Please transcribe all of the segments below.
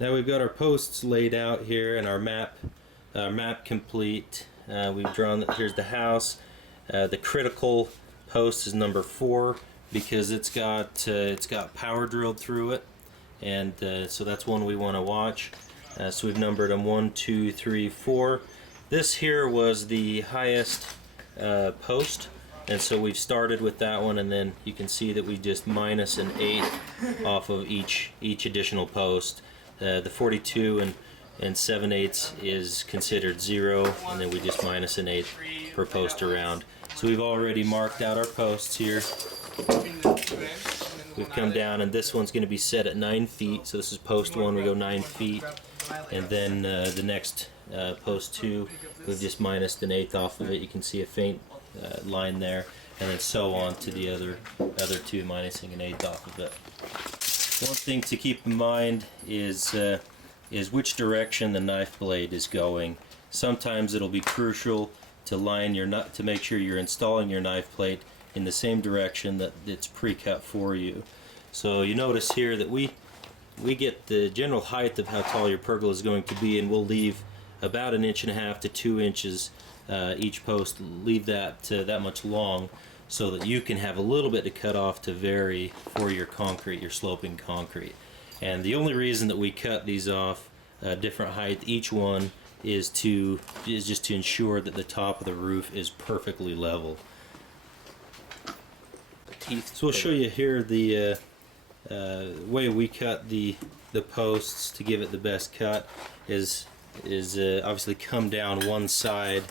Now we've got our posts laid out here and our map complete. We've drawn, here's the house. The critical post is number 4 because it's got power drilled through it, and so that's one we want to watch. So we've numbered them 1, 2, 3, 4. This here was the highest post, and so we've started with that one, and then you can see that we just minus an 8 off of each additional post. The 42 and 7/8 is considered 0, and then we just minus an 8 per post around. So we've already marked out our posts here. We've come down, and this one's going to be set at 9 feet. So this is post 1, we go 9 feet. And then the next post 2, we've just minused an 1/8 off of it. You can see a faint line there. And then so on to the other 2, minusing an 1/8 off of it. One thing to keep in mind is which direction the knife blade is going. Sometimes it'll be crucial to to make sure you're installing your knife plate in the same direction that it's pre-cut for you. So you notice here that we get the general height of how tall your pergola is going to be, and we'll leave about 1.5 to 2 inches each post. Leave that that much long, so that you can have a little bit to cut off to vary for your concrete, your sloping concrete. And the only reason that we cut these off different height, each one, is just to ensure that the top of the roof is perfectly level. So we'll show you here the way we cut the posts to give it the best cut is obviously come down one side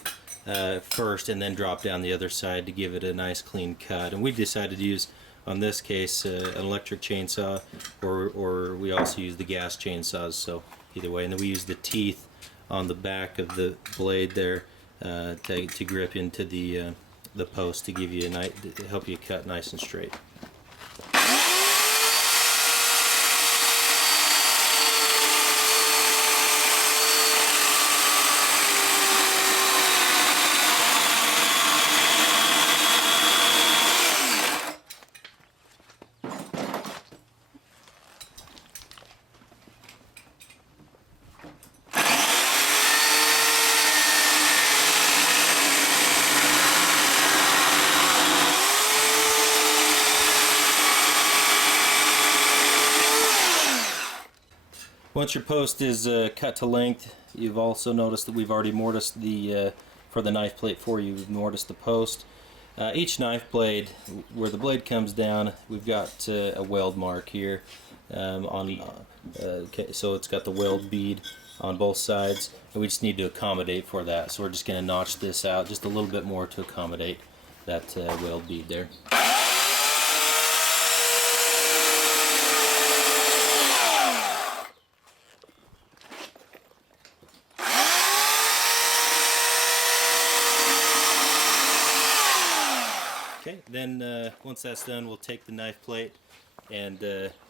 first and then drop down the other side to give it a nice clean cut. And we decided to use, on this case, an electric chainsaw, or we also use the gas chainsaws, so either way. And then we use the teeth on the back of the blade there to grip into the post to give you to help you cut nice and straight. Once your post is cut to length, you've also noticed that we've already mortised for the knife plate for you. We've mortised the post. Each knife blade, where the blade comes down, we've got a weld mark here. So it's got the weld bead on both sides, and we just need to accommodate for that. So we're just going to notch this out just a little bit more to accommodate that weld bead there. Okay, then once that's done, we'll take the knife plate and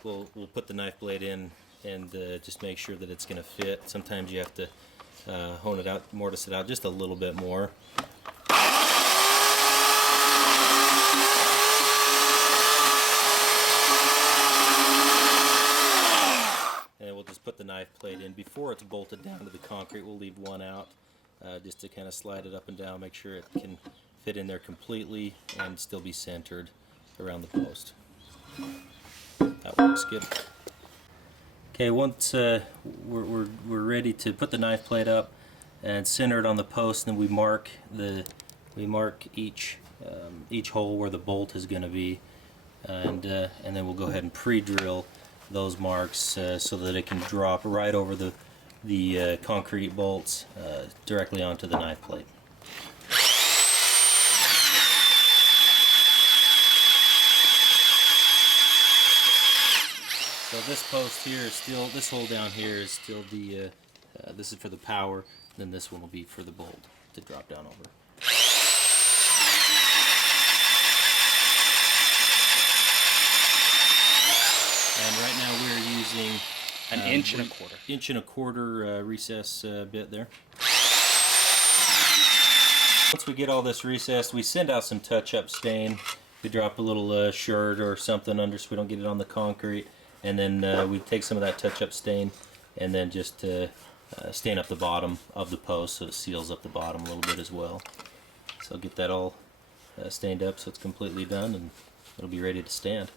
we'll put the knife blade in and just make sure that it's going to fit. Sometimes you have to hone it out, mortise it out just a little bit more. And we'll just put the knife plate in. Before it's bolted down to the concrete, we'll leave one out just to kind of slide it up and down, make sure it can fit in there completely and still be centered around the post. That works good. Okay, once we're ready to put the knife plate up and center it on the post, then we mark each hole where the bolt is going to be, and then we'll go ahead and pre-drill those marks so that it can drop right over the concrete bolts directly onto the knife plate. So this post here is still, this hole down here is still the, this is for the power, then this one will be for the bolt to drop down over. And right now we're using an inch and a quarter. Inch and a quarter recess bit there. Once we get all this recessed, we send out some touch-up stain. We drop a little shirt or something under so we don't get it on the concrete. And then we take some of that touch-up stain and then just stain up the bottom of the post so it seals up the bottom a little bit as well. So I'll get that all stained up so it's completely done, and it'll be ready to stand.